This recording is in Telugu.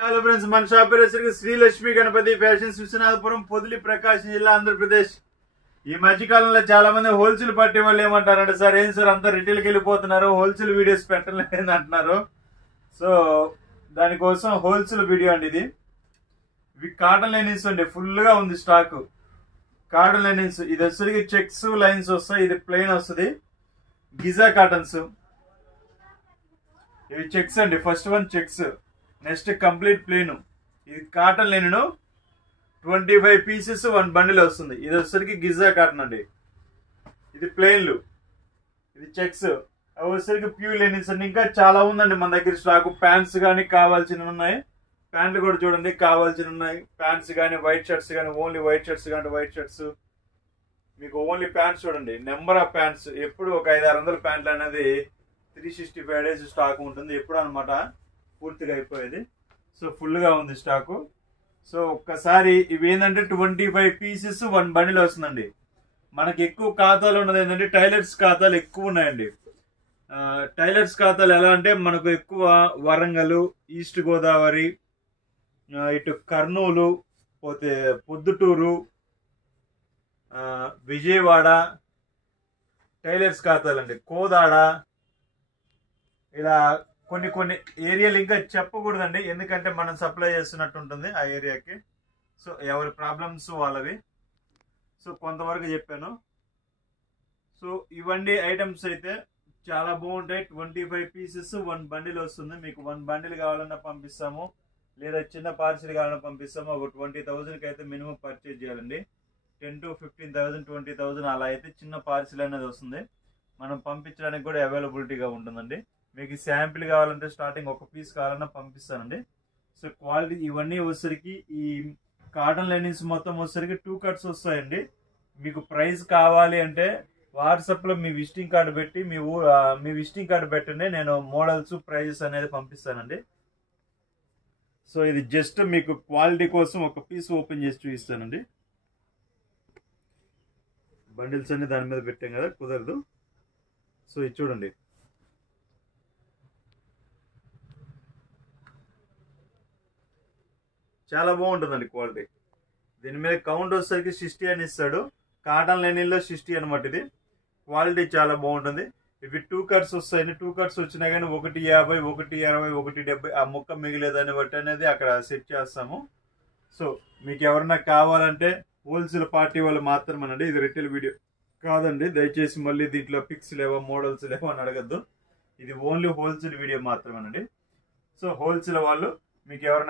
హలో ఫ్రెండ్స్, మన షాప్ పేరు శ్రీలక్ష్మి గణపతి ఫ్యాషన్స్, విశ్వనాథపురం, పొదిలి, ప్రకాశం జిల్లా, ఆంధ్రప్రదేశ్. ఈ మధ్యకాలంలో చాలా మంది హోల్సేల్ పార్టీ వాళ్ళు ఏమంటారంటే, సార్ ఏం సార్ అంతా రిటైల్కి వెళ్ళిపోతున్నారు, హోల్సేల్ వీడియోస్ పెట్టలేదు అంటున్నారు. సో దానికోసం హోల్సేల్ వీడియో అండి ఇది. ఇవి కాటన్ లైనింగ్స్ అండి, ఫుల్ గా ఉంది స్టాక్. కాటన్ లైనింగ్స్ ఇది వచ్చేసరికి చెక్స్ లైన్స్ వస్తాయి, ఇది ప్లెయిన్ వస్తుంది. గిజా కాటన్స్ ఇవి చెక్స్ అండి. First one checks, next complete plane. ఇది కాటన్ లైన్ 25 పీసెస్ 1 బండిల్ వస్తుంది. ఇది వచ్చేసరికి గిజా కాటన్ అండి. ఇది ప్లెయిన్లు, ఇది చెక్స్. అవి వచ్చేసరికి ప్యూర్ లైనింగ్స్ అండి. ఇంకా చాలా ఉందండి మన దగ్గర స్టాక్. ప్యాంట్స్ కానీ కావాల్సినవి ఉన్నాయి, ప్యాంట్లు కూడా చూడండి కావాల్సినవి ఉన్నాయి. ప్యాంట్స్ కానీ, వైట్ షర్ట్స్ కానీ, ఓన్లీ వైట్ షర్ట్స్ కానీ వైట్ షర్ట్స్. మీకు ఓన్లీ ప్యాంట్స్ చూడండి, నెంబర్ ఆఫ్ ప్యాంట్స్. ఎప్పుడు ఒక 500-600 ప్యాంట్లు అనేది 365 డేస్ స్టాక్ ఉంటుంది ఎప్పుడు అనమాట, పూర్తిగా అయిపోయేది. సో ఫుల్గా ఉంది స్టాకు. సో ఒక్కసారి ఇవి ఏంటంటే 25 పీసెస్ 1 బండిల్ వస్తుందండి. మనకి ఎక్కువ ఖాతాలు ఉన్నది ఏంటంటే టైలర్స్ ఖాతాలు ఎక్కువ ఉన్నాయండి. టైలర్స్ ఖాతాలు ఎలా అంటే మనకు ఎక్కువ వరంగల్, ఈస్ట్ గోదావరి, ఇటు కర్నూలు, పోతే పొద్దుటూరు, విజయవాడ టైలర్స్ ఖాతాలు అండి. కోదాడ, ఇలా కొన్ని కొన్ని ఏరియాలు ఇంకా చెప్పకూడదండి, ఎందుకంటే మనం సప్లై చేస్తున్నట్టు ఉంటుంది ఆ ఏరియాకి. సో ఎవరి ప్రాబ్లమ్స్ వాళ్ళవి. సో కొంతవరకు చెప్పాను. సో ఇవన్నీ ఐటమ్స్ అయితే చాలా బాగుంటాయి. 25 పీసెస్ 1 బండిల్ వస్తుంది. మీకు 1 బండిల్ కావాలన్నా పంపిస్తాము, లేదా చిన్న పార్సిల్ కావాలన్నా పంపిస్తాము. ఒక 20,000కి అయితే మినిమం పర్చేజ్ చేయాలండి. 10 to 15,000 20,000 అలా అయితే చిన్న పార్సిల్ అనేది వస్తుంది. మనం పంపించడానికి కూడా అవైలబిలిటీగా ఉంటుందండి. మీకు శాంపిల్ కావాలంటే స్టార్టింగ్ 1 పీస్ కావాలన్నా పంపిస్తానండి. సో క్వాలిటీ ఇవన్నీ వచ్చేసరికి ఈ కాటన్ లైనింగ్స్ మొత్తం వచ్చేసరికి 2 కట్స్ వస్తాయండి. మీకు ప్రైస్ కావాలి అంటే వాట్సాప్లో మీ విజిటింగ్ కార్డు పెట్టి మీ విజిటింగ్ కార్డు పెట్టండి, నేను మోడల్స్ ప్రైజెస్ అనేది పంపిస్తానండి. సో ఇది జస్ట్ మీకు క్వాలిటీ కోసం 1 పీస్ ఓపెన్ చేసి చూపిస్తానండి. బండిల్స్ అన్ని దాని మీద పెట్టాం కదా, కుదరదు. సో ఇది చూడండి, చాలా బాగుంటుందండి క్వాలిటీ. దీని మీద కౌంట్ వచ్చేసరికి 60 అని ఇస్తాడు. కాటన్ లైనింగ్లో 60 అనమాట. ఇది క్వాలిటీ చాలా బాగుంటుంది. ఇవి 2 కట్స్ వస్తాయండి. 2 కట్స్ వచ్చినా కానీ 150, 120, 170 ఆ ముక్క మిగిలేదని బట్టి అనేది అక్కడ సెట్ చేస్తాము. సో మీకు ఎవరన్నా కావాలంటే హోల్సేల్ పార్టీ వాళ్ళు మాత్రమేనండి. ఇది రిటైల్ వీడియో కాదండి, దయచేసి మళ్ళీ దీంట్లో పిక్స్ లేవా మోడల్స్ లేవా అని అడగద్దు. ఇది ఓన్లీ హోల్సేల్ వీడియో మాత్రమేనండి. సో హోల్సేల్ వాళ్ళు మీకు ఎవరైనా